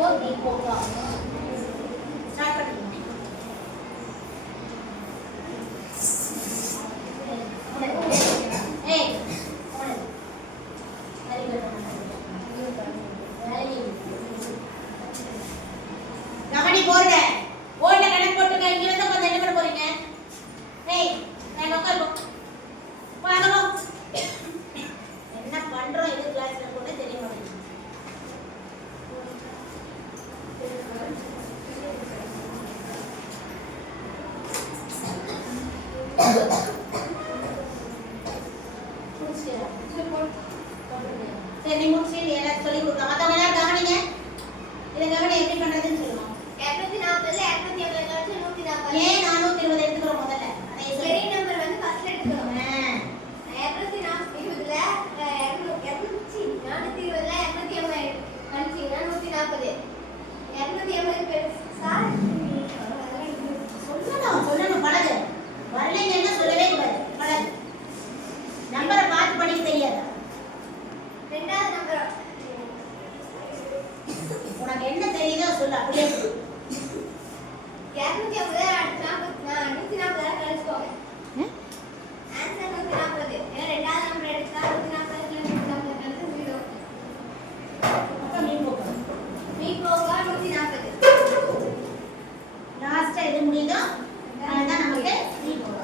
4 B போகா start பண்ணுங்க ஏய் கவனி போடுங்க போர்ட்ல கணக்கு போட்டுங்க இங்க வந்து கொஞ்சம் என்ன பண்ண போறீங்க ஏய் நான் உட்கார் போ வாங்க என்ன பண்றோம் இது கிளாஸ்ல கூட தெரிய மாட்டேங்குது சரி முடிச்சு எனக்கு சொல்லி கொடுங்க மத்தவங்க எல்லாம் கவனிங்க இத கவனி எப்படி பண்றதுன்னு சொல்லுங்க 240 280 ஏன் 420 எடுத்துக்கிறோம் முதல்ல அதை பெரிய நம்பர் வந்து ஃபர்ஸ்ட்ல எடுத்துக்கிறோம் 220 ல 420 கழிச்சீங்கன்னா 140 280 பெருசா சொல்லணும் பழகு வரலைங்கன்னா சொல்லவே கூடாது பழகு நம்பரை பார்த்து படிக்க தெரியாதா ரெண்டாவது நம்பர் உனக்கு என்ன தெரியுதோ சொல்லு அப்படியே 250 அடுத்து 140 கழிச்சுக்கோங்க ஆன்சர் 140 ஏன்னா ரெண்டாவது நம்பர் எடுத்தா 140 140 கழிச்சு மீதம் அப்ப மீன் போக 140 லாஸ்டா எது முடியுதோ அதுதான் நமக்கு மீன் போக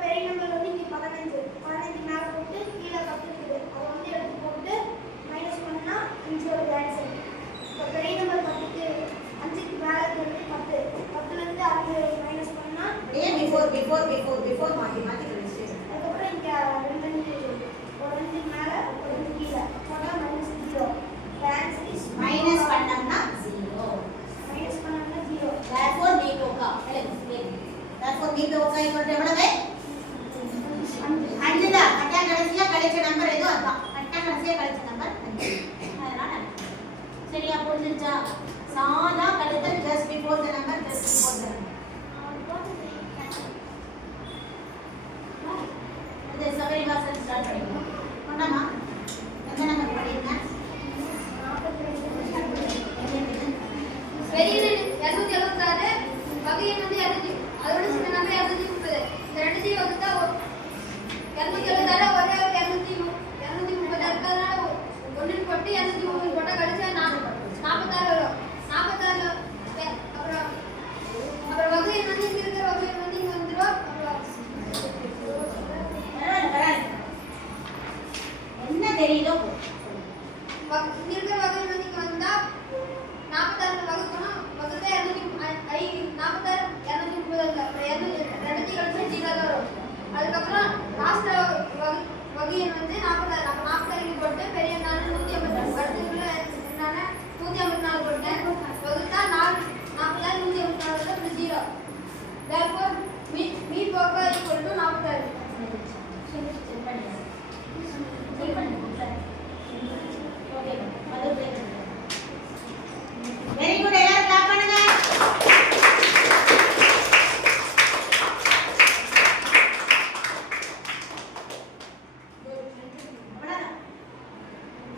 Very பிஃபோர் மாத்தி மாத்தி கழிச்சு அதுக்கப்புறம் இங்க ரெண்டு மேல ரெண்டு கீழே போட்டா -0 பேலன்ஸ் இஸ் மைனஸ் பண்ணோம்னா 0 மைனஸ் பண்ணா 0 therefore b पे होगा therefore b पे होगा इक्वल टू எவ்வளவு 5 தான் கட்டா கடைசியா கழிச்ச நம்பர் ஏதோ அதான் கட்டா கடைசியா கழிச்ச நம்பர் 5 அதனால சரியா புரிஞ்சிருச்சா சாதா கழித்தல் just before the number அது சபரி வாசல் ஸ்டார்ட் பண்ணிக்கலாம் பண்ணாமா